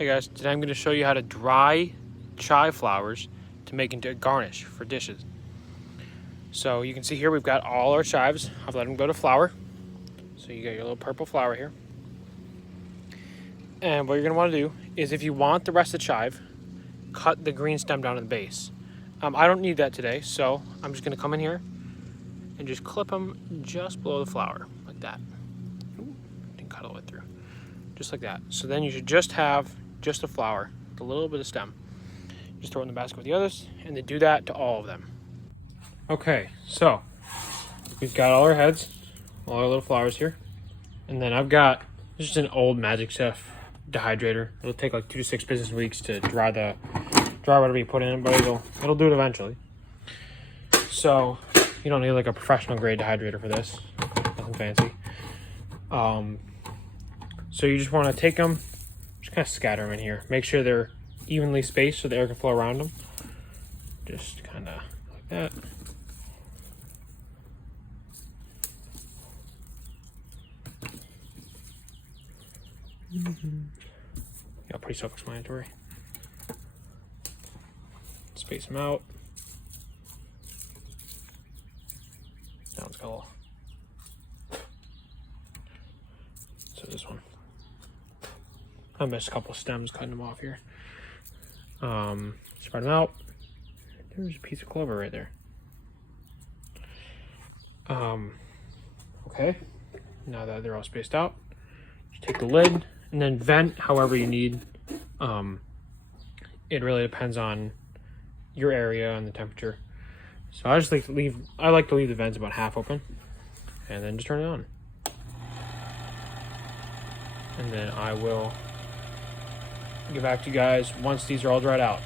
Hey guys, today I'm going to show you how to dry chive flowers to make into a garnish for dishes. So you can see here we've got all our chives. I've let them go to flower. So you got your little purple flower here. And what you're going to want to do is, if you want the rest of the chive, cut the green stem down to the base. I don't need that today, so I'm just going to come in here and just clip them just below the flower, like that. Ooh, didn't cut all the way through. Just like that. So then you should just have just a flower, with a little bit of stem. Just throw it in the basket with the others, and then do that to all of them. Okay, so we've got all our heads, all our little flowers here, and then I've got just an old Magic Chef dehydrator. It'll take like 2 to 6 business weeks to dry whatever you put in it, but it'll do it eventually. So you don't need like a professional grade dehydrator for this, nothing fancy. So you just want to take them, just kind of scatter them in here. Make sure they're evenly spaced so the air can flow around them. Just kind of like that. Yeah, pretty self-explanatory. Space them out. That one's got a little. So this one. I missed a couple stems cutting them off here. Spread them out. There's a piece of clover right there. Okay. Now that they're all spaced out, just take the lid and then vent however you need. It really depends on your area and the temperature. So I just like to leave the vents about half open, and then just turn it on. And then I will get back to you guys once these are all dried out.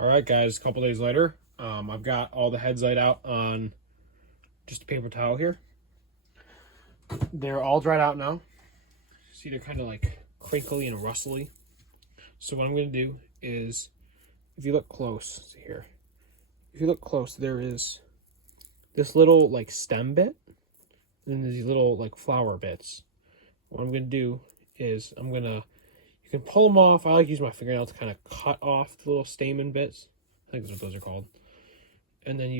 All right, guys, a couple days later, I've got all the heads laid out on just a paper towel here. They're all dried out now. See, they're kind of like crinkly and rustly. So what I'm going to do is, if you look close, see here. If you look close, there is this little like stem bit, and then there's these little like flower bits. What I'm going to do is you can pull them off. I like to use my fingernail to kind of cut off the little stamen bits. I think that's what those are called. And then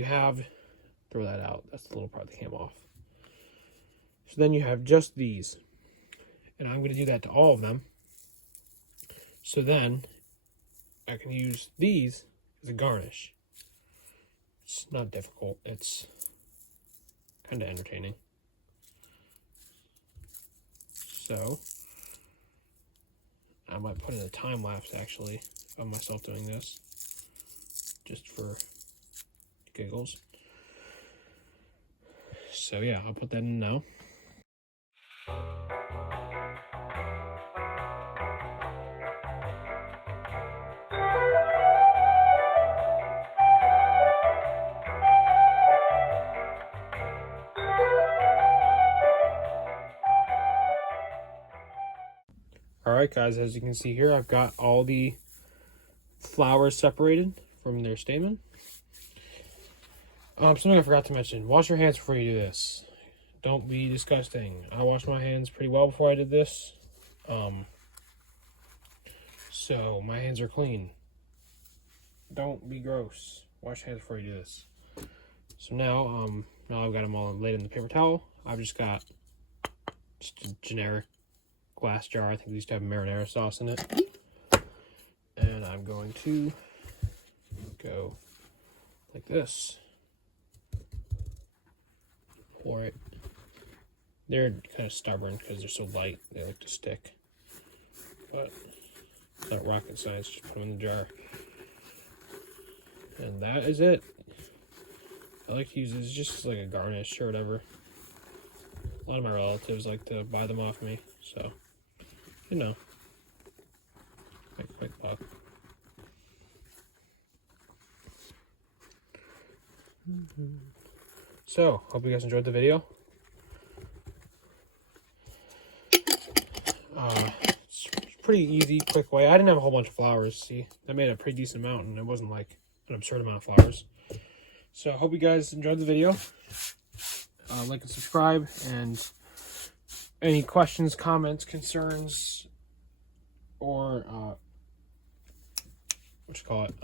throw that out. That's the little part that came off. So then you have just these. And I'm going to do that to all of them. So then I can use these as a garnish. It's not difficult. It's kind of entertaining. So I might put in a time lapse actually of myself doing this, just for giggles. So yeah, I'll put that in now. Alright guys, as you can see here, I've got all the flowers separated from their stamen. Something I forgot to mention, wash your hands before you do this. Don't be disgusting. I washed my hands pretty well before I did this. So my hands are clean. Don't be gross. Wash your hands before you do this. So now I've got them all laid in the paper towel. I've just got a generic glass jar. I think these have marinara sauce in it. And I'm going to go like this. Pour it. They're kind of stubborn because they're so light. They like to stick. But it's not rocket science. Just put them in the jar. And that is it. I like to use this just like a garnish or whatever. A lot of my relatives like to buy them off me, so you know, make a quick buck. So, hope you guys enjoyed the video. It's pretty easy, quick way. I didn't have a whole bunch of flowers, see? I made a pretty decent amount, and it wasn't like an absurd amount of flowers. So, I hope you guys enjoyed the video. Like and subscribe, and any questions, comments, concerns, or what you call it,